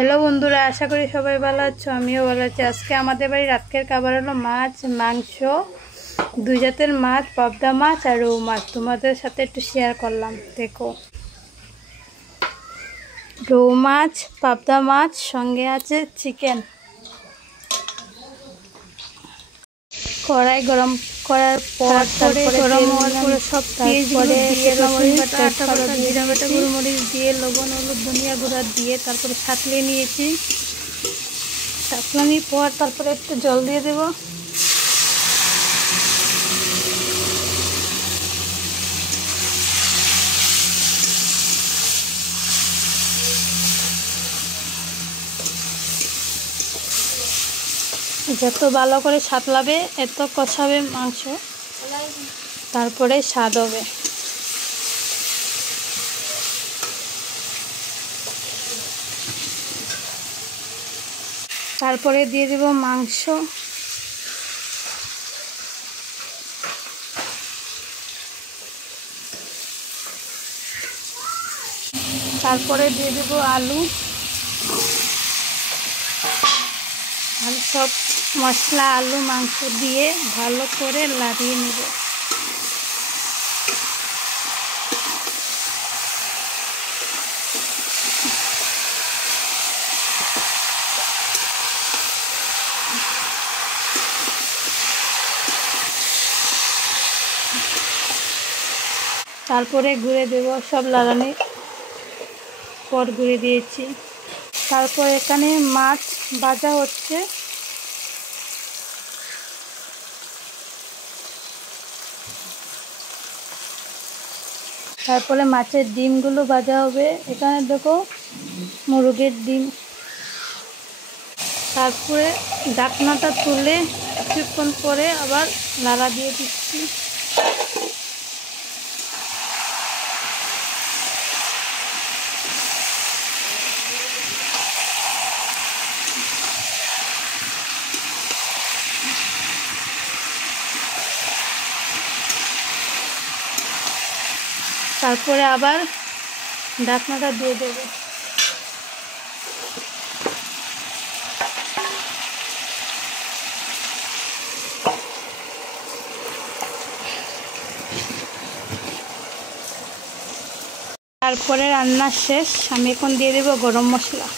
Hello বন্ধুরা, আশা করি সবাই ভালো আছো। আমিও ভালো আছি। আজকে আমাদের বাড়ি রাতের খাবার হলো মাছ, মাংস, দুই জাতের মাছ, পাবদা মাছ আর রৌ মাছ। তোমাদের সাথে একটু শেয়ার করলাম। দেখো, রৌ মাছ, পাবদা মাছ, সঙ্গে আছে চিকেন। কড়াই গরম করার পর তারপরে গরম হওয়ার পরে সব পেঁয়াজগুলো দিয়ে রসুন বাটা, আটা বাটা, জিরা বাটা, গোলমরিচ দিয়ে, লবণ, হলুদ, ধনিয়া গুঁড়া দিয়ে তারপরে সাঁতলে নিয়েছি। সাঁতলানির পর তারপরে একটু জল দিয়ে দেব। যত ভালো করে সাঁতলাবে এত কষাবে মাংস, তারপরে স্বাদ হবে। তারপরে দিয়ে দেব মাংস, তারপরে দিয়ে দেব আলু আর সব মশলা, আলু, মাংস দিয়ে ভালো করে নাড়িয়ে নেব। তারপরে ঘুরে দেব, সব লাগানোর পর ঘুরে দিয়েছি। তারপর এখানে মাছ ভাজা হচ্ছে। তারপরে মাছের ডিমগুলো ভাজা হবে। এখানে দেখো মুরগির ডিম। তারপরে ঢাকনাটা তুলে কিছুক্ষণ পরে আবার নাড়া দিয়ে দিচ্ছি। তারপরে আবার ঢাকনাটা দিয়ে দেবো। তারপরে রান্না শেষ। আমি এখন দিয়ে দেবো গরম মশলা।